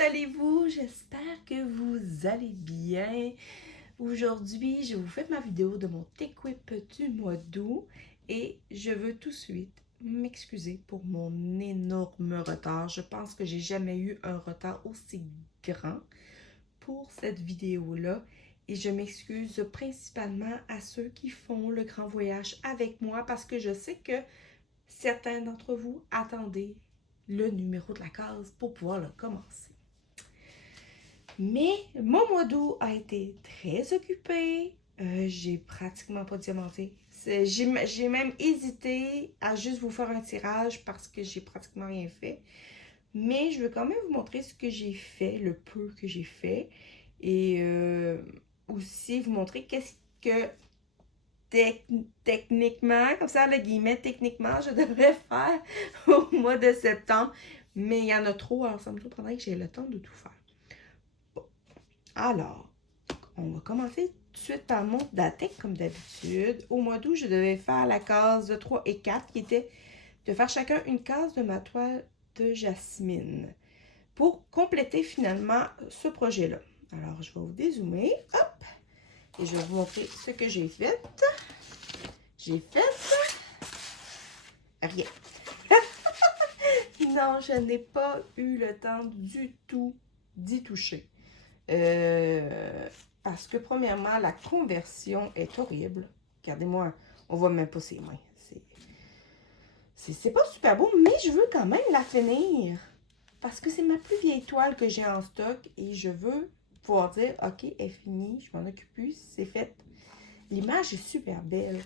allez-vous? J'espère que vous allez bien. Aujourd'hui, je vous fais ma vidéo de mon T-Quip du mois d'août et je veux tout de suite m'excuser pour mon énorme retard. Je pense que j'ai jamais eu un retard aussi grand pour cette vidéo-là et je m'excuse principalement à ceux qui font le grand voyage avec moi parce que je sais que certains d'entre vous attendez le numéro de la case pour pouvoir le commencer. Mais mon mois d'août a été très occupé. J'ai pratiquement pas diamanté. J'ai même hésité à juste vous faire un tirage parce que j'ai pratiquement rien fait. Mais je veux quand même vous montrer ce que j'ai fait, le peu que j'ai fait. Et aussi vous montrer qu'est-ce que techniquement, comme ça, le guillemets, techniquement, je devrais faire au mois de septembre. Mais il y en a trop, alors ça me surprendrait que j'ai le temps de tout faire. Bon. Alors, on va commencer tout de suite par mon datek, comme d'habitude. Au mois d'août, je devais faire la case de 3 et 4, qui était de faire chacun une case de ma toile de jasmine pour compléter finalement ce projet-là. Alors, je vais vous dézoomer, hop, et je vais vous montrer ce que j'ai fait. J'ai fait rien. Non, je n'ai pas eu le temps du tout d'y toucher. Parce que premièrement, la conversion est horrible. Regardez-moi, on voit même pas ses mains. C'est pas super beau, mais je veux quand même la finir. Parce que c'est ma plus vieille toile que j'ai en stock et je veux pouvoir dire, ok, elle est finie, je m'en occupe plus, c'est fait. L'image est super belle.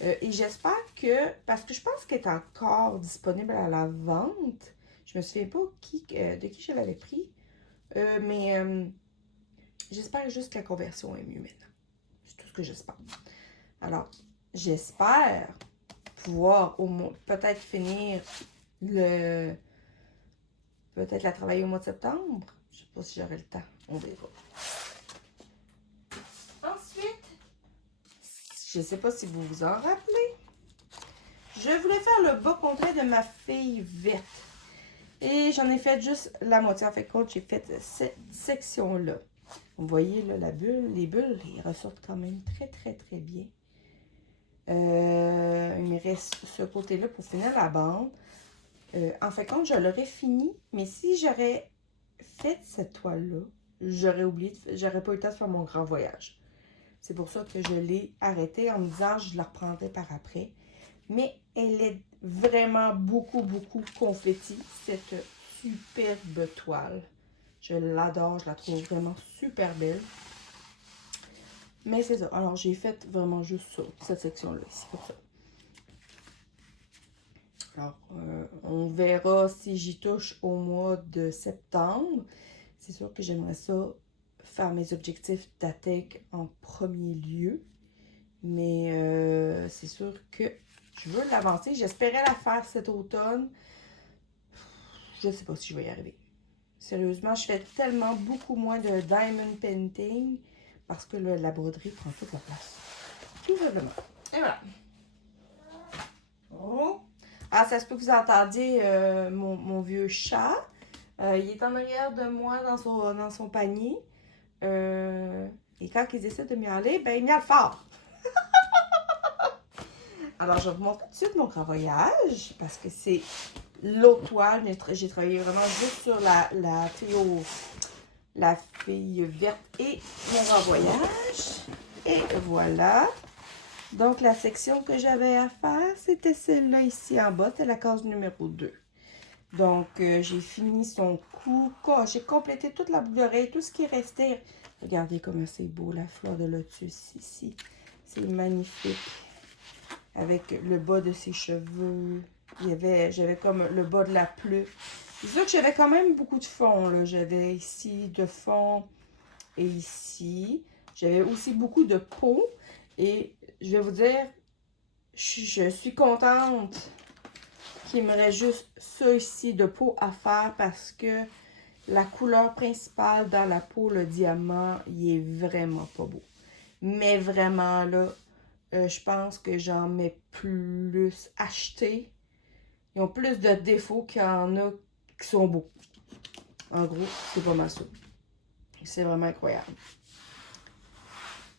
Et j'espère que, parce que je pense qu'elle est encore disponible à la vente. Je me souviens pas de qui je l'avais pris. Mais j'espère juste que la conversion est mieux maintenant. C'est tout ce que j'espère. Alors, j'espère pouvoir au moins peut-être finir le... Peut-être la travailler au mois de septembre. Je sais pas si j'aurai le temps. On verra. Ensuite, je sais pas si vous vous en rappelez, je voulais faire le bas complet de ma fille verte. Et j'en ai fait juste la moitié. En fait, j'ai fait cette section-là. Vous voyez, là, la bulle, les bulles, ils ressortent quand même très, très, très bien. Il me reste ce côté-là pour finir la bande. En fait, quand je l'aurais fini, mais si j'aurais fait cette toile-là, j'aurais oublié, j'aurais pas eu le temps de faire mon grand voyage. C'est pour ça que je l'ai arrêtée en me disant que je la reprendrai par après. Mais elle est vraiment beaucoup, beaucoup confetti, cette superbe toile. Je l'adore, je la trouve vraiment super belle. Mais c'est ça. Alors, j'ai fait vraiment juste ça, cette section-là, ici, pour ça. Alors, on verra si j'y touche au mois de septembre. C'est sûr que j'aimerais ça faire mes objectifs d'ATEC en premier lieu. Mais c'est sûr que je veux l'avancer. J'espérais la faire cet automne. Je ne sais pas si je vais y arriver. Sérieusement, je fais tellement beaucoup moins de diamond painting parce que là, la broderie prend toute la place. Tout simplement. Et voilà. Oh. Ah, ça se peut que vous entendiez mon vieux chat. Il est en arrière de moi dans son panier. Et quand il décide de miauler, ben il miaule fort. Alors, je vais vous montrer tout de suite mon grand voyage parce que c'est l'autre toile. J'ai travaillé vraiment juste sur la fille verte et mon grand voyage. Et voilà. Donc, la section que j'avais à faire, c'était celle-là ici en bas. C'était la case numéro 2. Donc, j'ai fini son cou. J'ai complété toute la boucle d'oreille, tout ce qui restait. Regardez comme c'est beau, la fleur de lotus ici. C'est magnifique. Avec le bas de ses cheveux. J'avais comme le bas de la pluie. C'est sûr que j'avais quand même beaucoup de fond. J'avais ici de fond et ici. J'avais aussi beaucoup de peau. Et je vais vous dire, je suis contente qu'il me reste juste ça ici de peau à faire parce que la couleur principale dans la peau, le diamant, il est vraiment pas beau. Mais vraiment, là, je pense que j'en mets plus achetés. Ils ont plus de défauts qu'il y en a qui sont beaux. En gros, c'est pas mal ça. C'est vraiment incroyable.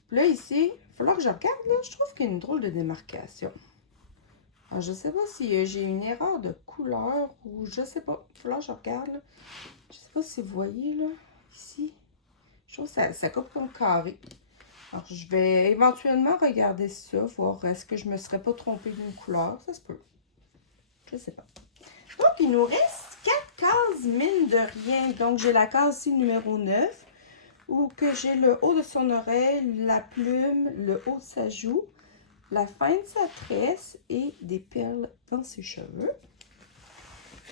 Puis là, ici, il va falloir que je regarde, là. Je trouve qu'il y a une drôle de démarcation. Alors, je sais pas si j'ai une erreur de couleur ou je sais pas. Il va falloir que je regarde, là. Je sais pas si vous voyez, là, ici. Je trouve que ça coupe comme carré. Alors, je vais éventuellement regarder ça, voir est-ce que je me serais pas trompée d'une couleur. Ça se peut. Je sais pas. Donc, il nous reste 4 cases, mine de rien. Donc, j'ai la case ici numéro 9, où que j'ai le haut de son oreille, la plume, le haut de sa joue, la fin de sa tresse et des perles dans ses cheveux.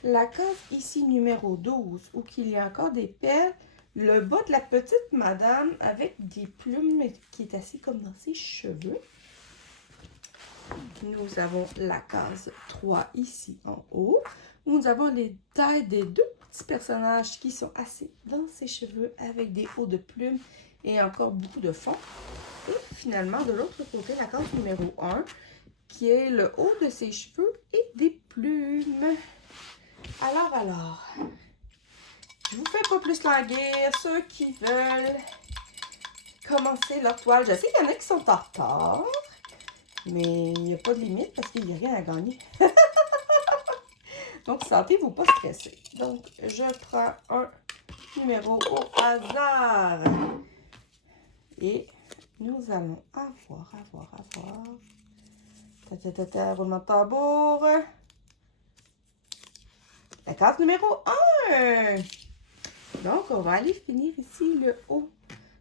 La case ici numéro 12, où il y a encore des perles, le bas de la petite madame avec des plumes qui est assis comme dans ses cheveux. Nous avons la case 3 ici en haut, où nous avons les tailles des deux petits personnages qui sont assis dans ses cheveux avec des hauts de plumes et encore beaucoup de fond. Et finalement, de l'autre côté, la case numéro 1, qui est le haut de ses cheveux et des plumes. Alors, je vous fais pas plus languir. Ceux qui veulent commencer leur toile, je sais qu'il y en a qui sont en retard, mais il n'y a pas de limite parce qu'il n'y a rien à gagner. Donc, sentez-vous pas stressé. Donc, je prends un numéro au hasard. Et nous allons avoir. Roulement de tambour. La case numéro 1. Donc, on va aller finir ici le haut.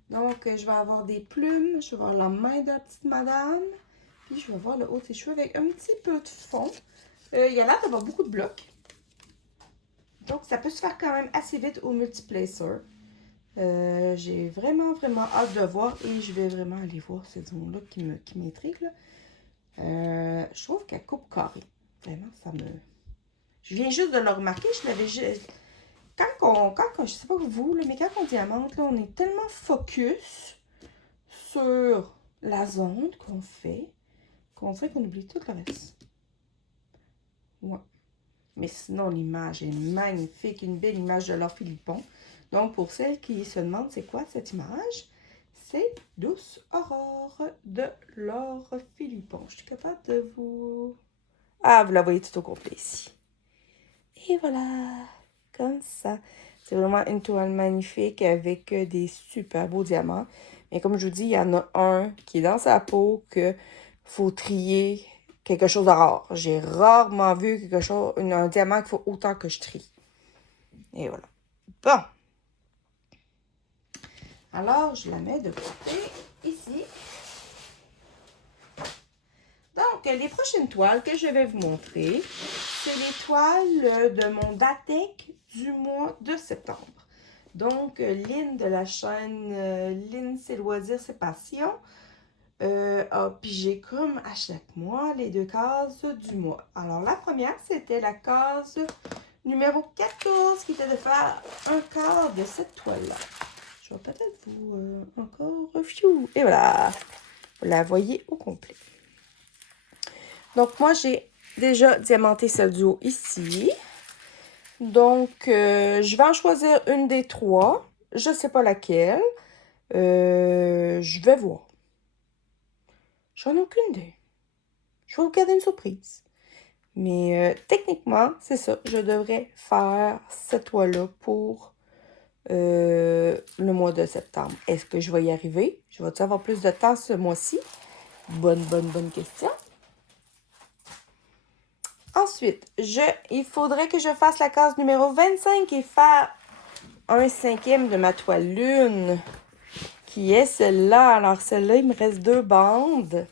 Donc, je vais avoir des plumes. Je vais avoir la main de la petite madame. Puis, je vais avoir le haut de ses cheveux avec un petit peu de fond. Il y a l'air d'avoir beaucoup de blocs. Donc, ça peut se faire quand même assez vite au multiplacer. J'ai vraiment hâte de voir et je vais vraiment aller voir cette zone-là qui m'intrigue. Je trouve qu'elle coupe carré. Vraiment, ça me... Je viens juste de le remarquer. Je l'avais juste... Quand je sais pas vous, là, mais quand on diamante, là, on est tellement focus sur la zone qu'on fait qu'on dirait qu'on oublie tout le reste. Ouais. Mais sinon, l'image est magnifique. Une belle image de Laure Philippon. Donc, pour celles qui se demandent c'est quoi cette image, c'est Douce Aurore de Laure Philippon. Je suis capable de vous... Ah, vous la voyez tout au complet ici. Et voilà, comme ça. C'est vraiment une toile magnifique avec des super beaux diamants. Mais comme je vous dis, il y en a un qui est dans sa peau que faut trier quelque chose de rare. J'ai rarement vu quelque chose, un diamant qu'il faut autant que je trie. Et voilà. Bon. Alors, je la mets de côté ici. Donc, les prochaines toiles que je vais vous montrer, c'est les toiles de mon Datek du mois de septembre. Donc, Lynn de la chaîne Lynn, ses loisirs, ses passions, a pigé comme à chaque mois les 2 cases du mois. Alors, la première, c'était la case numéro 14, qui était de faire un quart de cette toile-là. Je vais peut-être vous encore review. Et voilà, vous la voyez au complet. Donc, moi, j'ai déjà diamanté celle du haut ici. Donc, je vais en choisir une des 3. Je ne sais pas laquelle. Je vais voir. J'en ai aucune idée. Je vais vous garder une surprise. Mais techniquement, c'est ça. Je devrais faire cette toile-là pour le mois de septembre. Est-ce que je vais y arriver? Je vais avoir plus de temps ce mois-ci? Bonne question. Ensuite, il faudrait que je fasse la case numéro 25 et faire un 5e de ma toile lune, qui est celle-là. Alors, celle-là, il me reste 2 bandes.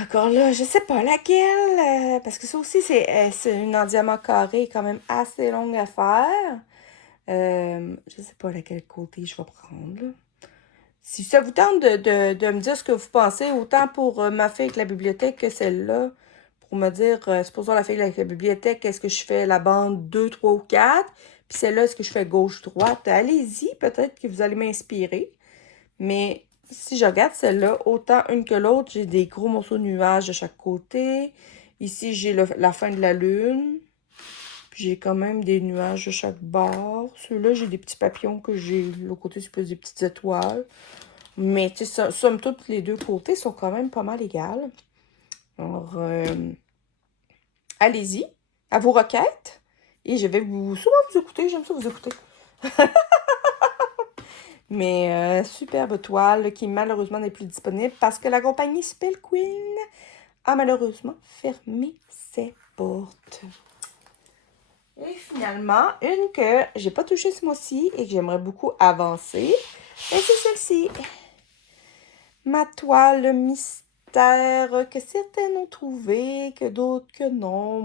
Encore là, je sais pas laquelle, parce que ça aussi, c'est une en diamant carré quand même assez longue à faire. Je sais pas laquelle côté je vais prendre, là. Si ça vous tente de me dire ce que vous pensez, autant pour ma fille avec la bibliothèque que celle-là, pour me dire, supposons la fille avec la bibliothèque, est-ce que je fais la bande 2, 3 ou 4? Puis celle-là, est-ce que je fais gauche-droite? Allez-y, peut-être que vous allez m'inspirer. Mais si je regarde celle-là, autant une que l'autre, j'ai des gros morceaux de nuages de chaque côté. Ici, j'ai la fin de la lune. Puis j'ai quand même des nuages de chaque bord. Ceux-là, j'ai des petits papillons que j'ai. L'autre côté, c'est plus des petites étoiles. Mais, tu sais, somme toute, les deux côtés sont quand même pas mal égales. Alors, allez-y, à vos requêtes. Et je vais souvent vous écouter. J'aime ça vous écouter. Mais superbe toile qui malheureusement n'est plus disponible parce que la compagnie Spell Queen a malheureusement fermé ses portes. Et finalement, une que j'ai pas touchée ce mois-ci et que j'aimerais beaucoup avancer, et c'est celle-ci. Ma toile mystère que certains ont trouvé, que d'autres que non.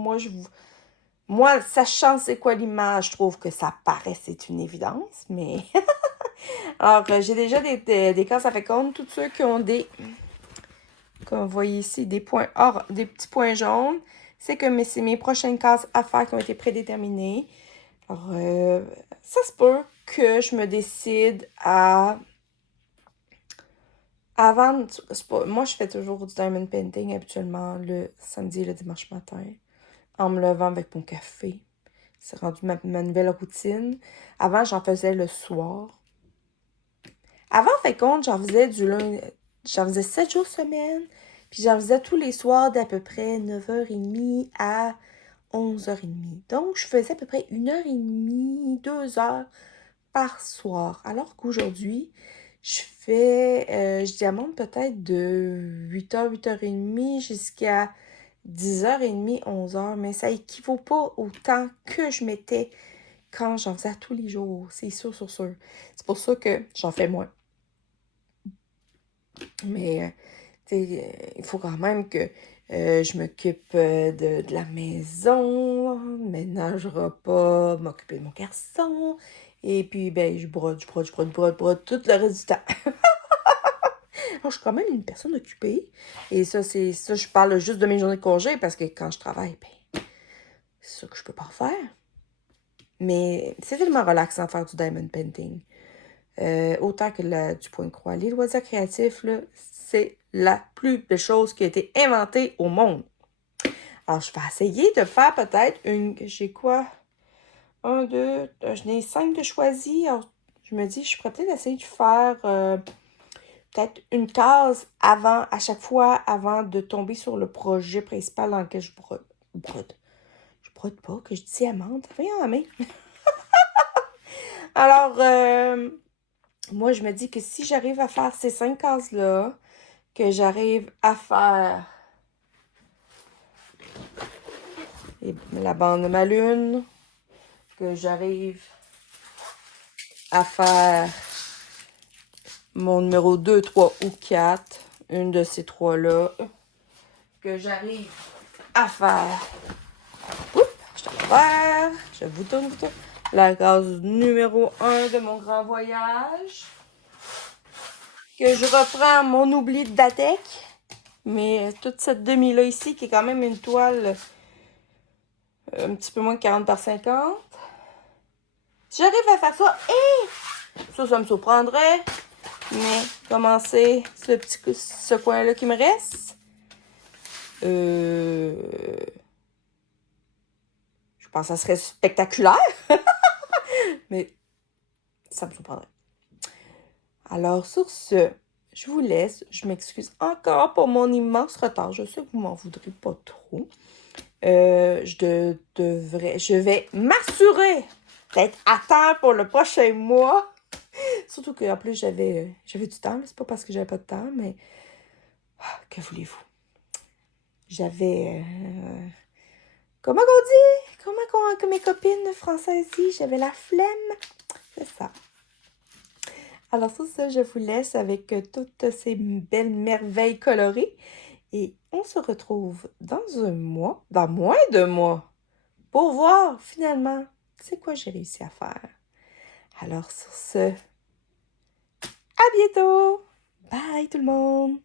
Moi, sachant c'est quoi l'image, je trouve que ça paraît, c'est une évidence, mais... Alors, j'ai déjà des cases à fait compte. Tous ceux qui ont des... Comme vous voyez ici, des petits points jaunes. C'est que c'est mes prochaines cases à faire qui ont été prédéterminées. Alors, ça se peut que je me décide à vendre... Moi, je fais toujours du diamond painting habituellement le samedi et le dimanche matin. En me levant avec mon café. C'est rendu ma nouvelle routine. Avant, j'en faisais le soir. Avant, en fait compte, j'en faisais 7 jours semaine. Puis j'en faisais tous les soirs d'à peu près 9h30 à 11h30. Donc, je faisais à peu près 1h30, 2h par soir. Alors qu'aujourd'hui, je diamante peut-être de 8h, 8h30 jusqu'à 10h30, 11h. Mais ça équivaut pas au temps que je mettais quand j'en faisais tous les jours. C'est sûr, sûr, sûr. C'est pour ça que j'en fais moins. Mais, il faut quand même que je m'occupe de la maison, ménage repas, m'occuper de mon garçon. Et puis, ben, je brode tout le reste du temps. Alors, je suis quand même une personne occupée. Et ça, je parle juste de mes journées de congé parce que quand je travaille, ben, c'est ça que je peux pas faire. Mais c'est tellement relaxant de faire du diamond painting. Autant que du point de croix. Les loisirs créatifs, là, c'est la plus belle chose qui a été inventée au monde. Alors, je vais essayer de faire peut-être j'ai quoi? 1, 2, j'en ai 5 de choisis. Alors, je me dis, je pourrais peut-être essayer de faire peut-être une case à chaque fois, avant de tomber sur le projet principal dans lequel je brode. Je brode pas, que je diamante. Voyons, la main. Alors, moi, je me dis que si j'arrive à faire ces 5 cases-là, que j'arrive à faire la bande de ma lune, que j'arrive à faire mon numéro 2, 3 ou 4, une de ces trois-là, que j'arrive à faire, je vous tourne, la case numéro 1 de mon grand voyage, que je reprends mon oubli de Datek, mais toute cette demi-là ici, qui est quand même une toile un petit peu moins de 40 par 50. Si j'arrive à faire ça, ça me surprendrait. Mais commencer ce coin-là qui me reste. Je pense que ça serait spectaculaire. Mais ça me surprendrait. Alors, sur ce, je vous laisse. Je m'excuse encore pour mon immense retard. Je sais que vous m'en voudrez pas trop. Je vais m'assurer d'être à temps pour le prochain mois. Surtout qu'en plus, j'avais du temps. C'est pas parce que j'avais pas de temps, mais que voulez-vous? J'avais... comment qu'on dit? Que mes copines françaises disent? J'avais la flemme. C'est ça. Alors sur ça, je vous laisse avec toutes ces belles merveilles colorées. Et on se retrouve dans moins de mois, pour voir finalement c'est quoi j'ai réussi à faire. Alors sur ce, à bientôt! Bye tout le monde!